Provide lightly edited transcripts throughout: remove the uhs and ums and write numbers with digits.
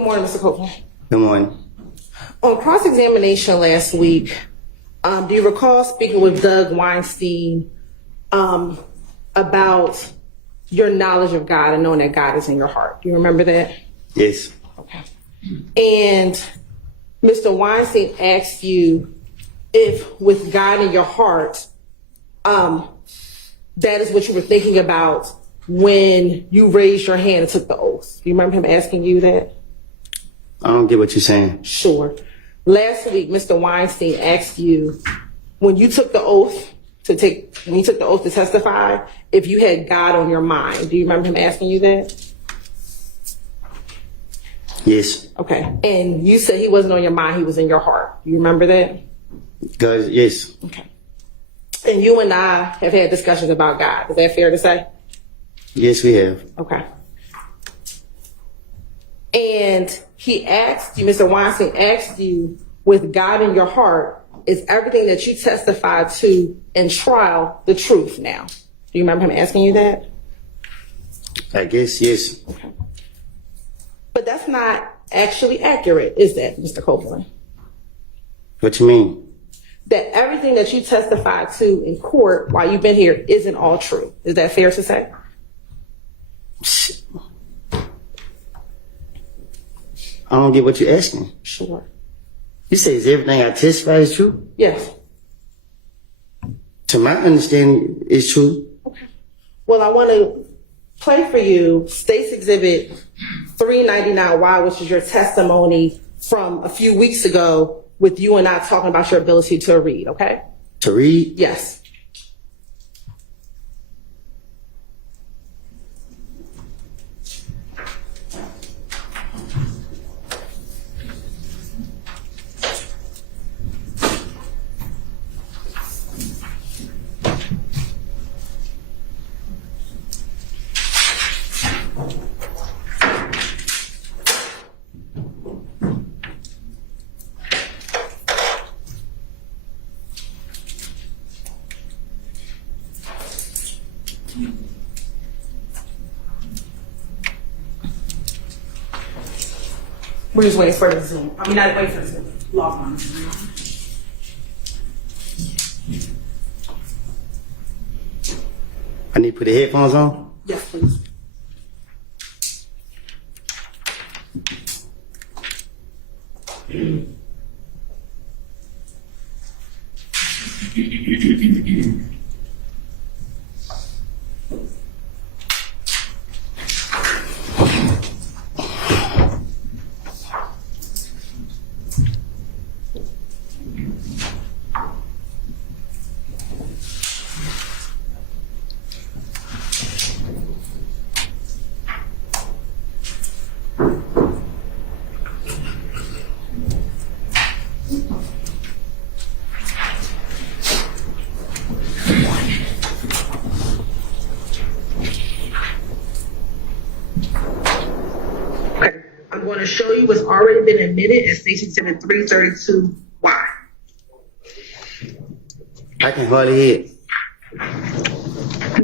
Good morning, Mr. Copeland. Good morning. On cross-examination last week, do you recall speaking with Doug Weinstein about your knowledge of God and knowing that God is in your heart? Do you remember that? Yes. Okay. And Mr. Weinstein asked you if with God in your heart, that is what you were thinking about when you raised your hand and took the oath. Do you remember him asking you that? I don't get what you're saying. Sure. Last week, Mr. Weinstein asked you when you took the oath to testify, if you had God on your mind. Do you remember him asking you that? Yes. Okay. And you said he wasn't on your mind, he was in your heart. Do you remember that? Yes. Okay. And you and I have had discussions about God. Is that fair to say? Yes, we have. Okay. And he asked you, Mr. Weinstein asked you, with God in your heart, is everything that you testified to in trial the truth now? Do you remember him asking you that? I guess, yes. Okay. But that's not actually accurate, is that, Mr. Copeland? What you mean? That everything that you testified to in court while you've been here isn't all true. Is that fair to say? I don't get what you're asking. Sure. You say, is everything I testify is true? Yes. To my understanding, it's true. Okay. Well, I want to play for you State's Exhibit 399Y, which is your testimony from a few weeks ago with you and I talking about your ability to read, okay? To read? Yes. We're just waiting for the Zoom. I mean, not waiting for the Zoom. Log on. I need to put the headphones on? Yes, please. I'm going to show you what's already been admitted as State's Exhibit 332Y. I can hardly hear it.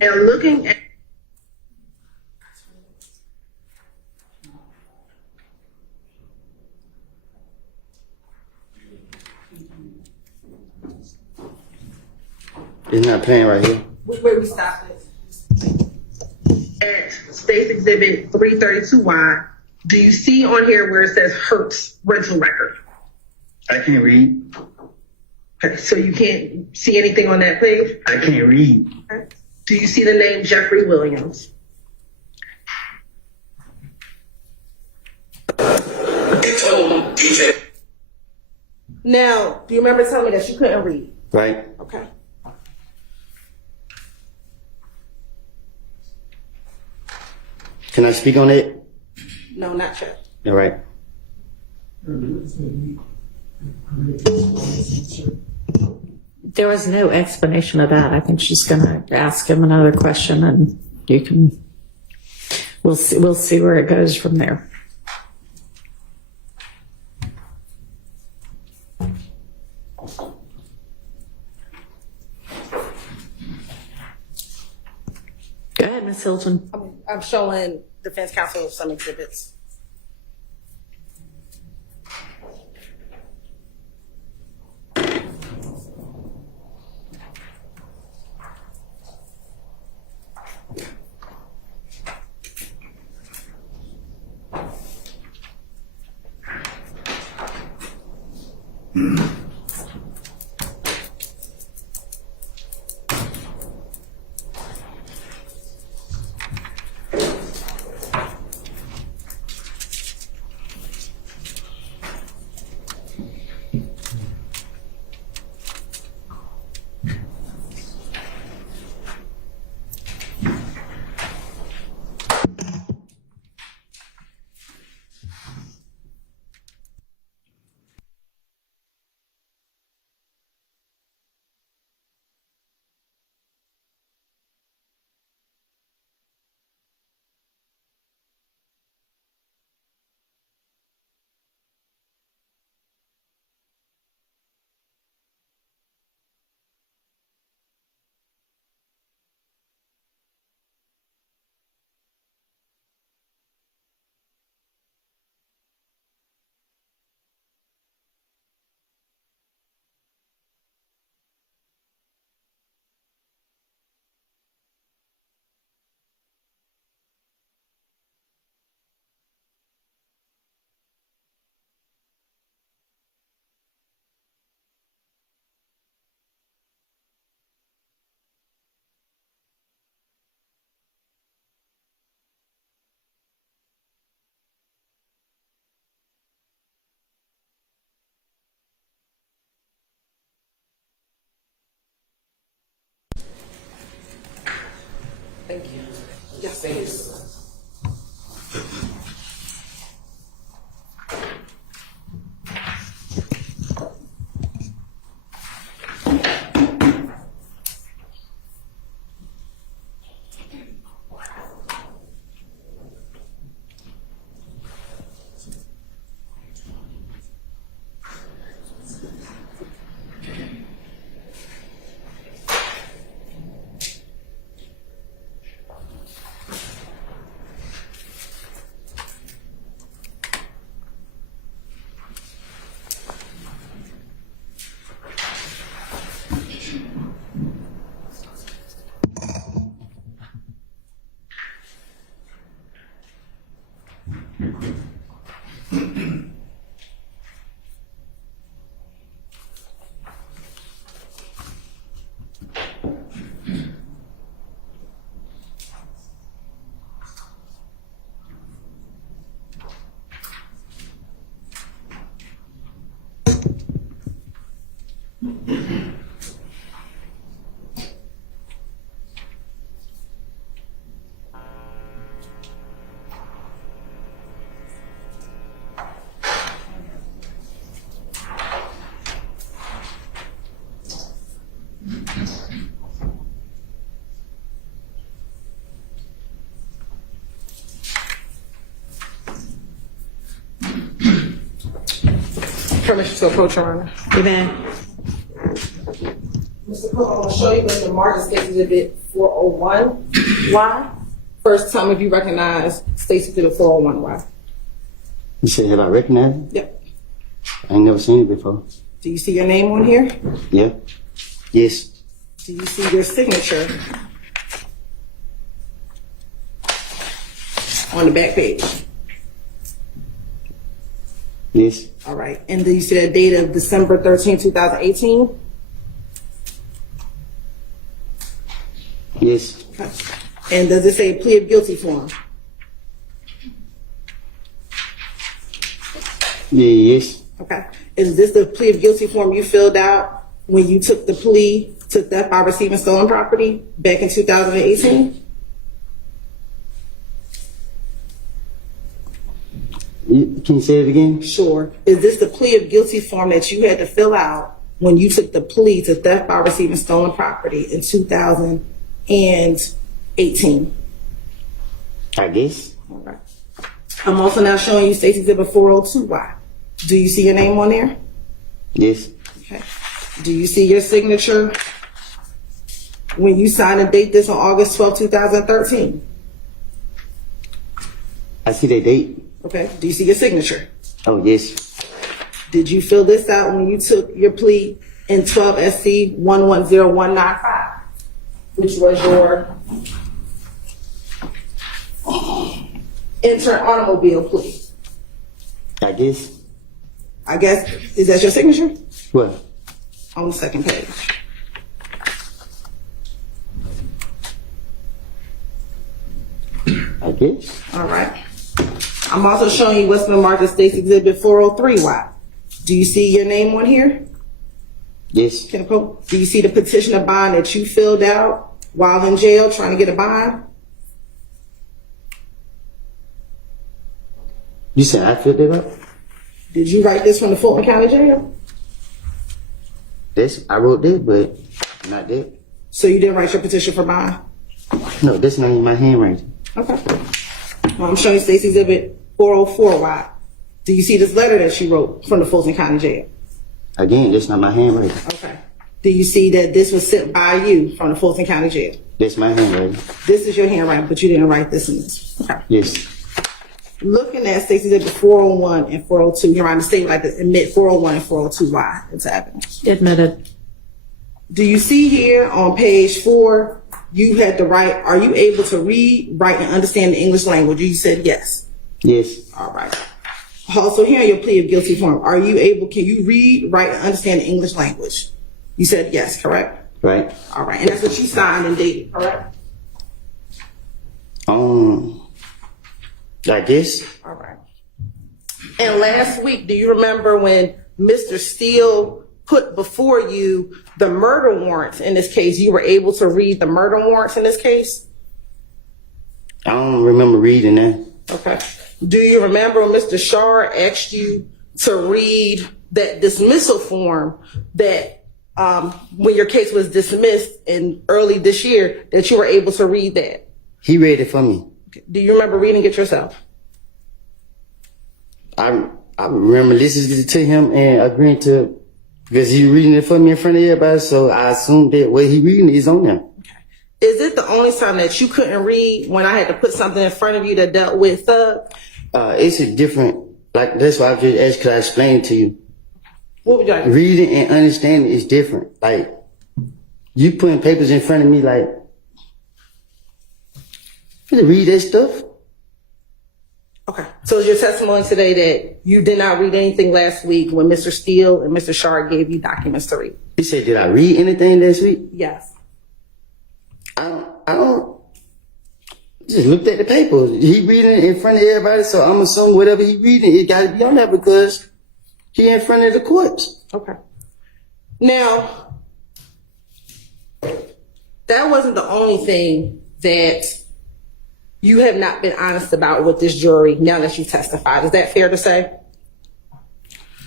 Now looking at It's not playing right here. where we stopped it. At State's Exhibit 332Y, do you see on here where it says Hertz rental record? I can't read. Okay, so you can't see anything on that page? I can't read. Okay. Do you see the name Jeffrey Williams? Now, do you remember telling me that you couldn't read? Right? Okay. Can I speak on it? No, not yet. All right. There was no explanation of that. I think she's going to ask him another question, and we'll see where it goes from there. Go ahead, Ms. Hilton. I'm showing defense counsel some exhibits. Thank you. Yes, please. Permission to approach, Your Honor. Amen. Mr. Cook, I'm going to show you Mr. Martin State's Exhibit 401. Why? First time if you recognize State's Exhibit 401. Why? You said, have I recognized it? Yep. I ain't never seen it before. Do you see your name on here? Yeah. Yes. Do you see your signature on the back page? Yes. All right. And do you see that date of December 13, 2018? Yes. Okay. And does it say plea of guilty form? Yeah, yes. Okay. Is this the plea of guilty form you filled out when you took the plea to theft by receiving stolen property back in 2018? Can you say it again? Sure. Is this the plea of guilty form that you had to fill out when you took the plea to theft by receiving stolen property in 2018? I guess. All right. I'm also now showing you Stacey Exhibit 402Y. Do you see your name on there? Yes. Okay. Do you see your signature when you signed and date this on August 12, 2013? I see the date. Okay. Do you see your signature? Oh, yes. Did you fill this out when you took your plea in 12 SC 110195, which was your intern automobile plea? I guess. I guess, is that your signature? What? On the second page. I guess. All right. I'm also showing you what's been marked as State's Exhibit 403Y. Do you see your name on here? Yes. Can I quote? Do you see the petition of bond that you filled out while in jail trying to get a bond? You said I filled it up? Did you write this from the Fulton County Jail? I wrote that, but not that. So you didn't write your petition for bond? No, that's not in my handwriting. Okay. Well, I'm showing you State's Exhibit 404Y. Do you see this letter that she wrote from the Fulton County Jail? Again, that's not my handwriting. Okay. Do you see that this was sent by you from the Fulton County Jail? That's my handwriting. This is your handwriting, but you didn't write this in this. Okay. Yes. Looking at State's Exhibit 401 and 402, Your Honor, the state would like to admit 401 and 402Y into evidence. Admitted. Do you see here on page 4, you had to write, are you able to read, write, and understand the English language? You said yes. Yes. All right. Also here on your plea of guilty form, can you read, write, and understand the English language? You said yes, correct? Right. All right. And that's what you signed and dated, correct? I guess. All right. And last week, do you remember when Mr. Steele put before you the murder warrants in this case? You were able to read the murder warrants in this case? I don't remember reading that. Okay. Do you remember when Mr. Shar asked you to read that dismissal form that when your case was dismissed in early this year, that you were able to read that? He read it for me. Do you remember reading it yourself? I remember listening to him and agreeing to, because he reading it for me in front of everybody, so I assumed that what he reading is on there. Is it the only time that you couldn't read when I had to put something in front of you that dealt with It's a different, like, that's why I just asked, could I explain it to you? what would you like? Reading and understanding is different. Like, you putting papers in front of me, like, you read that stuff? Okay. So is your testimony today that you did not read anything last week when Mr. Steele and Mr. Shar gave you documents to read? He said, did I read anything last week? Yes. I don't. Just looked at the paper. He reading it in front of everybody, so I'm assuming whatever he reading, it got to be on there because he in front of the courts. Okay. Now, that wasn't the only thing that you have not been honest about with this jury now that you testified. Is that fair to say?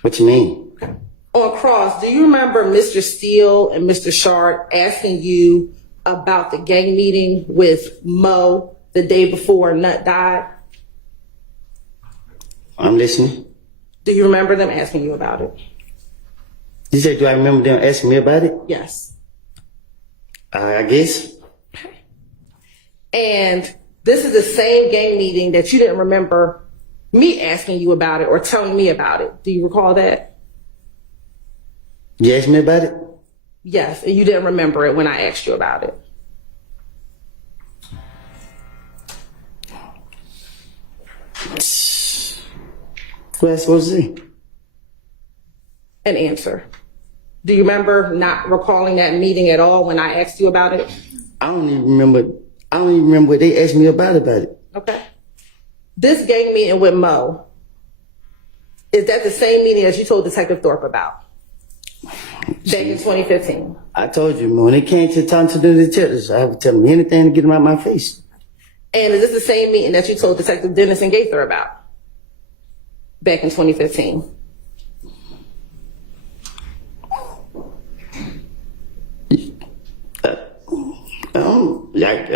What you mean? On cross, do you remember Mr. Steele and Mr. Shard asking you about the gang meeting with Mo the day before Nut died? I'm listening. Do you remember them asking you about it? You said, do I remember them asking me about it? Yes. I guess. And this is the same gang meeting that you didn't remember me asking you about it or telling me about it. Do you recall that? You asked me about it? Yes, and you didn't remember it when I asked you about it. What I supposed to say? An answer. Do you remember not recalling that meeting at all when I asked you about it? I don't even remember what they asked me about it. Okay. This gang meeting with Mo, is that the same meeting that you told Detective Thorpe about? Back in 2015. I told you, when it came to talking to the detectives, I would tell them anything to get them out of my face. And is this the same meeting that you told Detective Dennis and Gaither about? Back in 2015.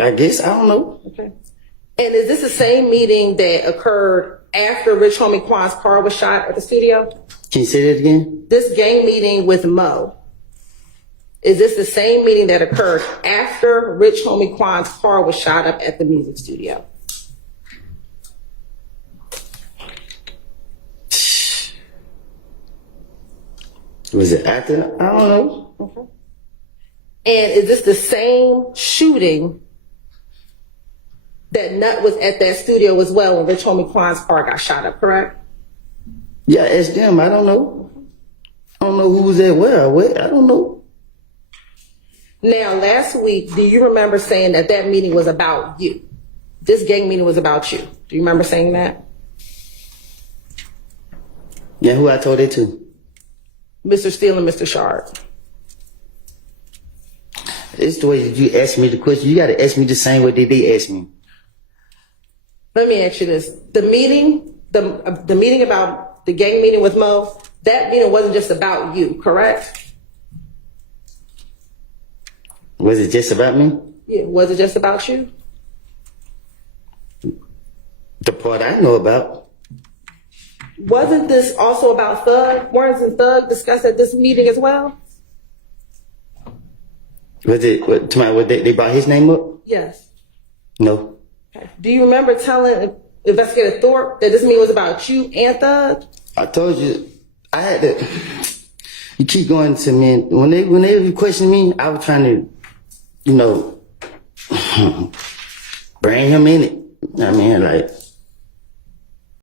I guess, I don't know. Okay. And is this the same meeting that occurred after Rich Homie Quan's car was shot at the studio? Can you say that again? This gang meeting with Mo, is this the same meeting that occurred after Rich Homie Quan's car was shot up at the music studio? Was it after? I don't know. Okay. And is this the same shooting that Nut was at that studio as well when Rich Homie Quan's car got shot up, correct? Yeah, ask them. I don't know. I don't know who was at where. I don't know. Now, last week, do you remember saying that that meeting was about you? This gang meeting was about you. Do you remember saying that? Yeah, who I told it to? Mr. Steele and Mr. Shard. It's the way that you ask me the question. You got to ask me the same way they ask me. Let me ask you this. The meeting, the meeting about the gang meeting with Mo, that meeting wasn't just about you, correct? Was it just about me? Yeah, was it just about you? The part I know about. Wasn't this also about Thug? Weren't Thug discussed at this meeting as well? Was it, they brought his name up? Yes. No. Okay. Do you remember telling Investigator Thorpe that this meeting was about you and Thug? I told you, I had to, you keep going to me. When they were questioning me, I was trying to, you know, bring him in it. I mean, like,